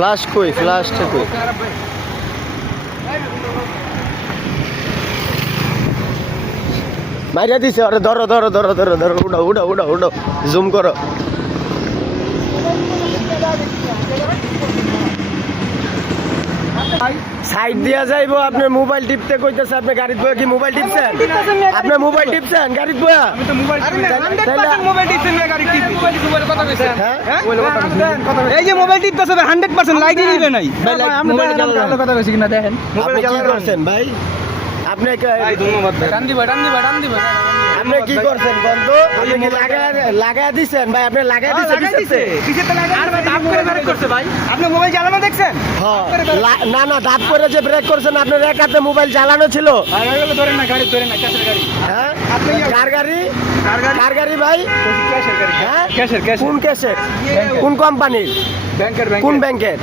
Flush কই, ফ্লাশটা কই? মাইরা দিছে, আরে ধরো ধরো ধরো ধরো ধরো, উড়ো উড়ো উড়ো উড়ো, জুম করো। সাইড দিয়া যাইবো, আপনি মোবাইল টিপতে কইতেছে, আপনি গাড়িত বয়া কি মোবাইল টিপছেন? আপনি মোবাইল টিপছেন গাড়িত বয়া? আমি তো মোবাইল মোবাইল টিপছেন না গাড়ি টিপি মোবাইল কথা কইছেন হ্যাঁ এই যে মোবাইল টিপতেছে 100% লাইটই দিবে নাই মোবাইল চালানো কথা কইছি কিনা দেখেন আপনি কি করছেন ভাই? আপনি ভাই ধন্যবাদ টান দিবা আপনি কি করছেন বন্ধু? আপনি কি লাগায় দিছেন ভাই? আপনি লাগায় দিছেন কিসে তো লাগা আর ভাই দাপ করে ব্রেক করছে ভাই আপনি মোবাইল চালানো দেখছেন? হ্যাঁ, না না, দাপ করে যে ব্রেক করছেন, আপনার এক হাতে মোবাইল চালানো ছিল। ভাই ওগুলো ধরেন না, গাড়ি ধরেন না, ক্যাশের গাড়ি। হ্যাঁ, আপনি কার গাড়ি? কার গাড়ি ভাই? ক্যাশের গাড়ি। হ্যাঁ, ক্যাশের কোন ক্যাশের? কোন কোম্পানির? ব্যাংকের কোন ব্যাংকের?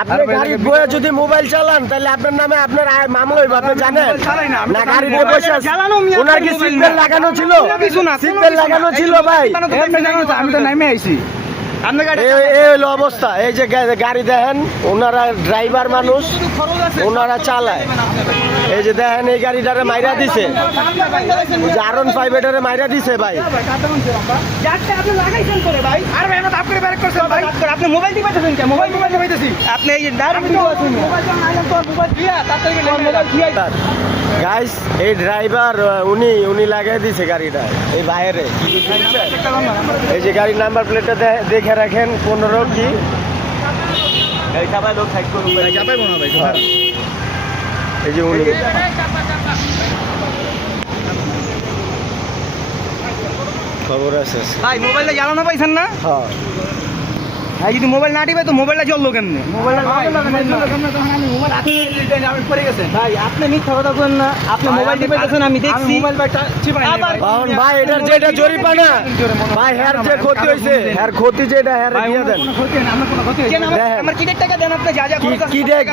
আপনি গাড়ি বয়ে যদি মোবাইল চালান তাহলে আপনার নামে আপনার মামলা হইব, আপনি জানেন না? গাড়িতে বসে ওনার কি সিট বেল্ট লাগানো ছিল? সিট বেল্ট লাগানো ছিল ভাই? আমি তো নামে আইছি আপনার গাড়ি এই হলো অবস্থা। এই যে গাড়ি দেখেন, ওনারা ড্রাইভার মানুষ, ওনারা চালায়। এই যে দেখেন, এই গাড়িটারে মাইরা দিছে, আরন 5 এটারে মাইরা দিছে ভাই। আপনি লাগাইছেন করে ভাই আর ভাই আমরা দাপ করে ব্রেক করছেন ভাই আপনি মোবাইল টিপাইতেছেন কে? মোবাইল টিপাইতেছি আপনি এই ডাইরেক্ট মোবাইল চালাইলেন তো মোবাইল দিয়া তাড়াতাড়ি মোবাইল দিয়া গাইস, এই ড্রাইভার উনি লাগাই দিছে গাড়িটা এই বাইরে। এই যে গাড়ির নাম্বার প্লেটটা দেখে রাখেন, 15 কি এই চাপায় লোক সাইড করুন ভাই, চাপাই মনে ভাই এই যে উনি খবর আছে। ভাই মোবাইলটা জ্বালানো পাইছেন না? হ্যাঁ, ভাই যদি মোবাইল না টিপে তো মোবাইলটা জ্বললো কেমনে? মোবাইলটা আমি পড়ে গেছে ভাই। আপনি মিথ্যা কথা বলেন না, আপনি মোবাইল টিপাইতেছেন আমি দেখছি। ভাই এটার যেটা জরিমানা ভাই, হেয়ার যে ক্ষতি হয়েছে, হেয়ার ক্ষতি যেটা হেয়ার দিয়ে দেন। আমার কিডের টাকা দেন আপনি যা যা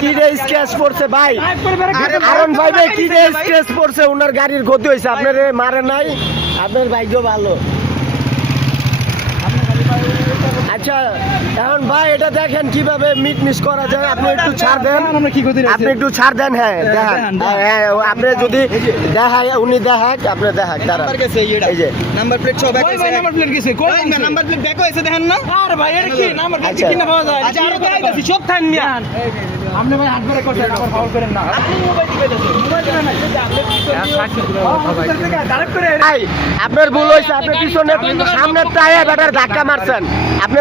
কি রে স্ক্র্যাচ পড়ছে ভাই? আরন ভাইবে কি রে স্ক্র্যাচ পড়ছে? ওনার গাড়ির ক্ষতি হয়েছে, আপনার মারে নাই, আপনার ভাগ্য ভালো। আচ্ছা এখন ভাই এটা দেখেন কিভাবে মিস করা যায়। আপনি একটু ছাড় দেন, আপনি একটু ছাড় দেন। হ্যাঁ দেখেন, হ্যাঁ আপনি যদি দেখায়, উনি দেখাক, আপনি দেখাক। এই যে নাম্বার প্লেট সব ব্যাক হইছে, নাম্বার প্লেট গেছে কই? নাম্বার প্লেট ব্যাক হইছে দেখেন না? আর ভাই এটা কি নাম্বার প্লেট কি না পাওয়া যায়? আচ্ছা আরো দেখাইতাছি, সব থান মিয়া। আপনি ভাই হাত ধরে করছেন, আবার ফাউল করেন না। আপনি মোবাইল টিপাইতেছেন, মোবাইল টিপা না যদি আপনি ডাইরেক্ট করে আপনার ভুল হয়েছে, আপনি পিছনে সামনে টায়ার ব্যাটার ধাক্কা মারছেন। আপনি